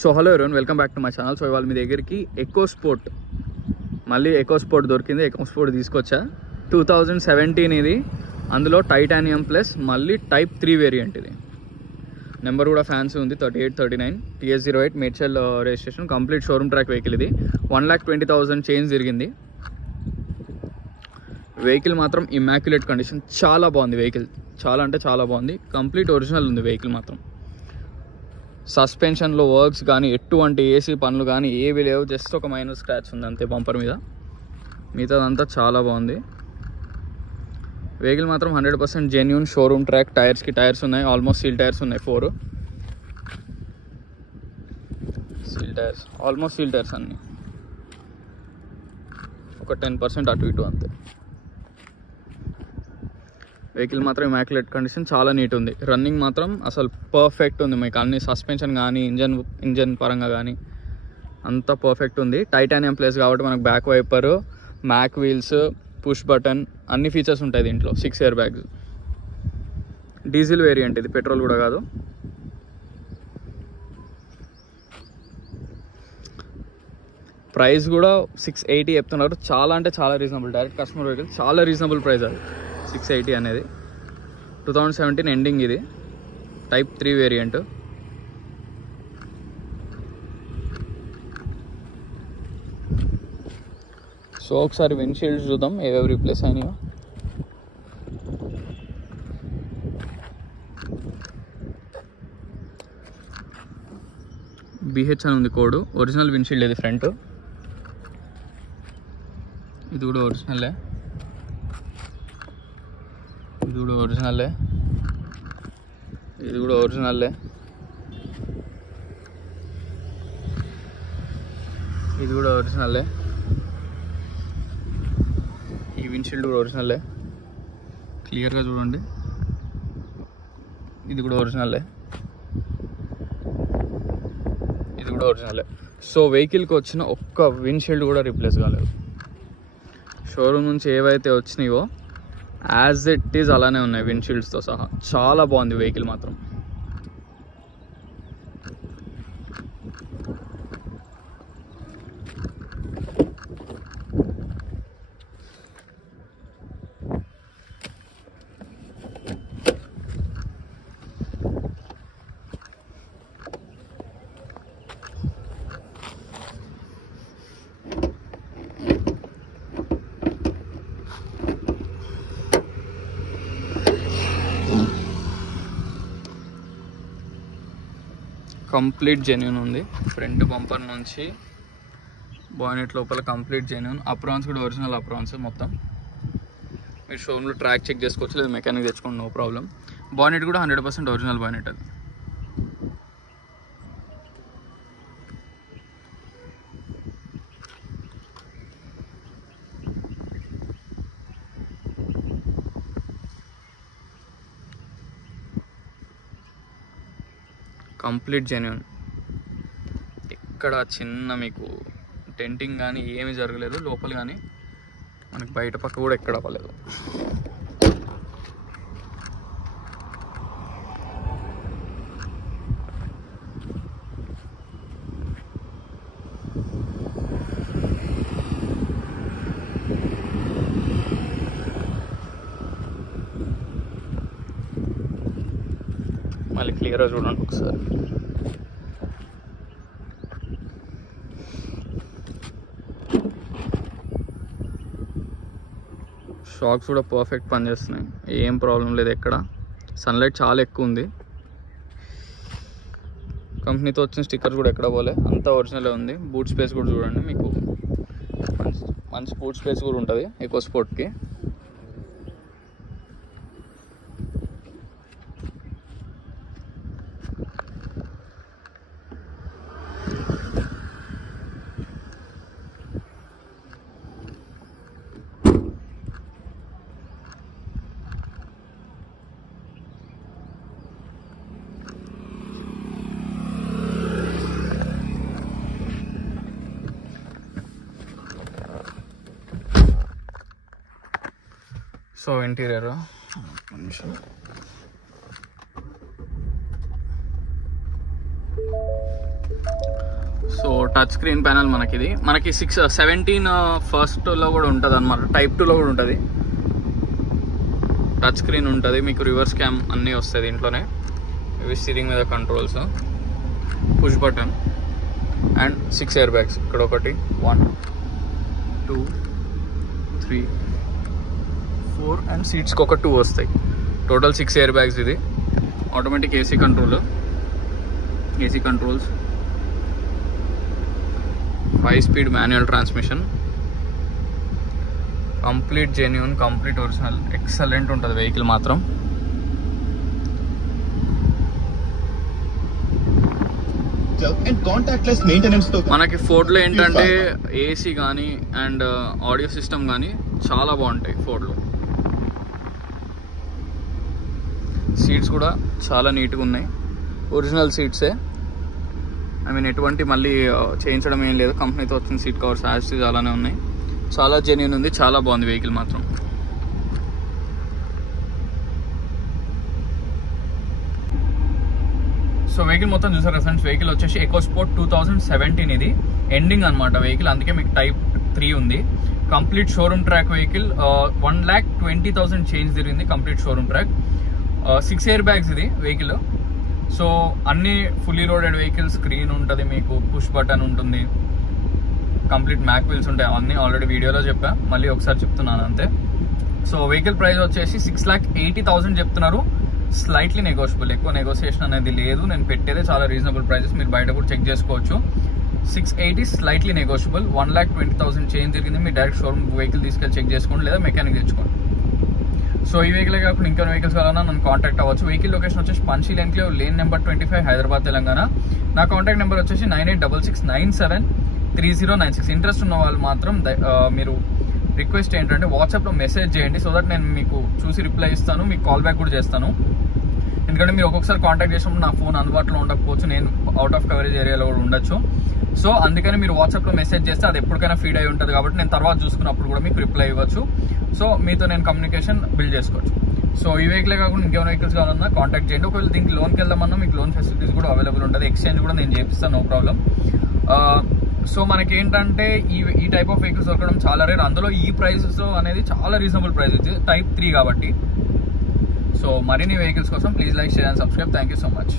So hello everyone, welcome back to my channel. So ఇవాళ మీ దగ్గరికి echo sport దొరికింది. Echo sport తీసుకొచ్చా. 2017 ఇది. అందులో టైటానియం ప్లస్ మళ్ళీ టైప్ 3 వేరియంట్. ఇది నెంబర్ కూడా ఫ్యాన్సీ ఉంది, 3839 TS08 Medchal registration. Complete showroom track vehicle. ఇది 1,20,000 చేంజ్ తిరిగింది. వెహికల్ మాత్రం ఇమ్మాక్యులేట్ కండిషన్, చాలా బాగుంది వెహికల్. చాలా అంటే చాలా బాగుంది. కంప్లీట్ ఒరిజినల్ ఉంది వెహికల్ మాత్రం. సస్పెన్షన్లో వర్క్స్ కానీ ఎటువంటి ఏసీ పనులు కానీ ఏవి లేవు. జస్ట్ ఒక మైనర్ స్క్రాచ్ ఉంది అంతే బంపర్ మీద. మిగతాదంతా చాలా బాగుంది. వెహికల్ మాత్రం 100% జెన్యూన్ షోరూమ్ ట్రాక్. టైర్స్ ఉన్నాయి, ఆల్మోస్ట్ సీల్ టైర్స్ ఉన్నాయి. 4 seal tyres, almost seal tyres అన్నీ. ఒక 10% అటు ఇటు అంతే. వెహికల్ మాత్రం ఇమాక్యులేట్ కండిషన్, చాలా నీట్ ఉంది. రన్నింగ్ మాత్రం అసలు పర్ఫెక్ట్ ఉంది. మీకు అన్ని సస్పెన్షన్ కానీ ఇంజన్ పరంగా కానీ అంతా పర్ఫెక్ట్ ఉంది. టైటానియం ప్లేస్ కాబట్టి మనకు back wiper, mag wheels, push button అన్ని ఫీచర్స్ ఉంటాయి దీంట్లో. 6 ఎయిర్ బ్యాగ్స్. డీజిల్ వేరియంట్ ఇది, పెట్రోల్ కూడా కాదు. ప్రైస్ కూడా 680 చెప్తున్నారు. చాలా అంటే చాలా రీజనబుల్. డైరెక్ట్ కస్టమర్ వెహికల్, చాలా రీజనబుల్ ప్రైస్ అది 680 అనేది. 2017 ఎండింగ్ ఇది. Type 3 variant. సో ఒకసారి విండ్షీల్డ్స్ చూద్దాం ఏవేవి రీప్లేస్ అయినాయో. BH అని ఉంది కోడ్. ఒరిజినల్ విండ్షీల్డ్ ఇది ఫ్రంట్. ఇది కూడా ఒరిజినలే. ఇది కూడా ఒరిజినలే. ఇది కూడా ఒరిజినలే. ఇది కూడా ఒరిజినలే. ఈ విండ్షీల్డ్ కూడా ఒరిజినలే. క్లియర్గా చూడండి. ఇది కూడా ఒరిజినలే. ఇది కూడా ఒరిజినలే. సో వెహికల్కి వచ్చిన ఒక్క విండ్షీల్డ్ కూడా రీప్లేస్ కాలేదు. షోరూమ్ నుంచి ఏవైతే వచ్చినాయో యాజ్ ఇట్ ఈజ్ అలానే ఉన్నాయి విండ్షీల్డ్స్తో సహా. చాలా బాగుంది వెహికల్ మాత్రం. కంప్లీట్ జెన్యూన్ ఉంది. ఫ్రంట్ బంపర్ నుంచి బానెట్ లోపల కంప్లీట్ జెన్యూన్. అప్రాన్స్ కూడా ఒరిజినల్ అప్రాన్స్ మొత్తం. మీరు షోరూమ్లో ట్రాక్ చెక్ చేసుకోవచ్చు, లేదు మెకానిక్ తెచ్చుకోండి, నో ప్రాబ్లం. బానెట్ కూడా 100% ఒరిజినల్ బానెట్ అది. Complete genuine. ఇక్కడ చిన్న మీకు డెంటింగ్ కానీ ఏమీ జరగలేదు. లోపల కానీ మనకి బయట పక్క కూడా ఎక్కడ అవ్వలేదు. మళ్ళీ క్లియర్గా చూడండి ఒకసారి. షాక్స్ కూడా పర్ఫెక్ట్ పనిచేస్తున్నాయి, ఏం ప్రాబ్లం లేదు ఎక్కడ. సన్లైట్ చాలా ఎక్కువ ఉంది. కంపెనీతో వచ్చిన స్టిక్కర్స్ కూడా ఎక్కడ పోలే, అంతా ఒరిజినలే ఉంది. బూట్ స్పేస్ కూడా చూడండి, మీకు మంచి బూట్ స్పేస్ కూడా ఉంటుంది ఎకో స్పోర్ట్కి. సో ఇంటీరియర్ నిమిషం. సో టచ్ స్క్రీన్ ప్యానల్ మనకి 17 ఫస్ట్లో కూడా ఉంటుంది అనమాట, Type 2లో కూడా ఉంటుంది. టచ్ స్క్రీన్ ఉంటుంది, మీకు రివర్స్ క్యామ్ అన్నీ వస్తాయి దీంట్లోనే. ఇవి స్టీరింగ్ మీద controls, push button and 6 air bags. ఇక్కడ 1 2 3 4 అండ్ సీట్స్కి 2 వస్తాయి. Total 6 air bags. ఇది automatic AC controls, 5-speed manual transmission, complete genuine, complete original, excellent ఉంటుంది వెహికల్ మాత్రం. మనకి ఫోర్డ్లో ఏంటంటే ఏసీ కానీ అండ్ ఆడియో సిస్టమ్ కానీ చాలా బాగుంటాయి ఫోర్డ్లో. సీట్స్ కూడా చాలా నీట్గా ఉన్నాయి, ఒరిజినల్ సీట్సే. ఐ మీన్ ఎటువంటి మళ్ళీ చేయించడం ఏం లేదు, కంపెనీతో వచ్చిన సీట్ కవర్స్ యాజ్ అలానే ఉన్నాయి. చాలా జెన్యూన్ ఉంది, చాలా బాగుంది వెహికల్ మాత్రం. సో వెహికల్ మొత్తం చూసారు ఫ్రెండ్స్. వెహికల్ వచ్చేసి EcoSport 2017 ఇది ఎండింగ్ అనమాట వెహికల్, అందుకే మీకు Type 3 ఉంది. Complete showroom track vehicle, 1,20,000 change తిరిగింది complete showroom track. 6 air bags ఇది వెహికల్. సో అన్ని ఫుల్లీ లోడెడ్ వెహికల్, స్క్రీన్ ఉంటుంది మీకు, పుష్ బటన్ ఉంటుంది, కంప్లీట్ మ్యాక్ వీల్స్ ఉంటాయి. అన్నీ ఆల్రెడీ వీడియోలో చెప్పా, మళ్ళీ ఒకసారి చెప్తున్నాను అంతే. సో వెహికల్ ప్రైస్ వచ్చేసి 6,80,000 చెప్తున్నారు. స్లైట్లీ నెగోషియబుల్, ఎక్కువ నెగోసియేషన్ అనేది లేదు. నేను పెట్టేదే చాలా రీజనబుల్ ప్రైజెస్, మీరు బయట కూడా చెక్ చేసుకోవచ్చు. 680 స్లైట్లీ నెగోషియబుల్. 1,20,000 చేంజ్ తిరిగింది. మీరు డైరెక్ట్ షోరూమ్ వెహికల్ తీసుకెళ్ళి చెక్ చేసుకోండి, లేదా మెకానిక్ తెచ్చుకోండి. సో ఈ వెహికల్ కాకుండా ఇంకా వెహికల్స్ కావాలన్నా నన్ను కాంటాక్ట్ అవ్వచ్చు. వెహికల్ లొకేషన్ వచ్చేసి Panchsheel enclave, lane number 25, Hyderabad, Telangana. నా కాంటాక్ట్ నెంబర్ వచ్చేసి 9866973096. ఇంట్రెస్ట్ ఉన్న వాళ్ళు మాత్రం మీరు రిక్వెస్ట్ ఏంటంటే వాట్సాప్లో మెసేజ్ చేయండి, సో దట్ నేను మీకు చూసి రిప్లై ఇస్తాను, మీకు కాల్ బ్యాక్ కూడా చేస్తాను. ఎందుకంటే మీరు ఒక్కొక్కసారి కాంటాక్ట్ చేసినప్పుడు నా ఫోన్ అందుబాటులో ఉండకపోవచ్చు, నేను అవుట్ ఆఫ్ కవరేజ్ ఏరియాలో కూడా ఉండొచ్చు. సో అందుకని మీరు వాట్సాప్లో మెసేజ్ చేస్తే అది ఎప్పటికైనా ఫీడ్ అయి ఉంటుంది, కాబట్టి నేను తర్వాత చూసుకున్నప్పుడు కూడా మీకు రిప్లై ఇవ్వచ్చు. సో మీతో నేను కమ్యూనికేషన్ బిల్డ్ చేసుకోవచ్చు. సో ఈ వెహికలే కాకుండా ఇంకేమైనా వెహికల్స్ కావాలన్నా కాంటాక్ట్ చేయండి. ఒకవేళ దీనికి లోన్కి వెళ్దామన్నా మీకు లోన్ ఫెసిలిటీస్ కూడా అవైలబుల్ ఉంటుంది. ఎక్స్చేంజ్ కూడా నేను చేపిస్తాను, నో ప్రాబ్లం. సో మనకి ఏంటంటే ఈ టైప్ ఆఫ్ వెహికల్స్ దొరకడం చాలా రేర్. అందులో ఈ ప్రైసెస్ అనేది చాలా రీజనబుల్ ప్రైస్ ఇది, Type 3 కాబట్టి. సో మరిన్ని వెహికల్స్ కోసం please like, share and subscribe. Thank you so much.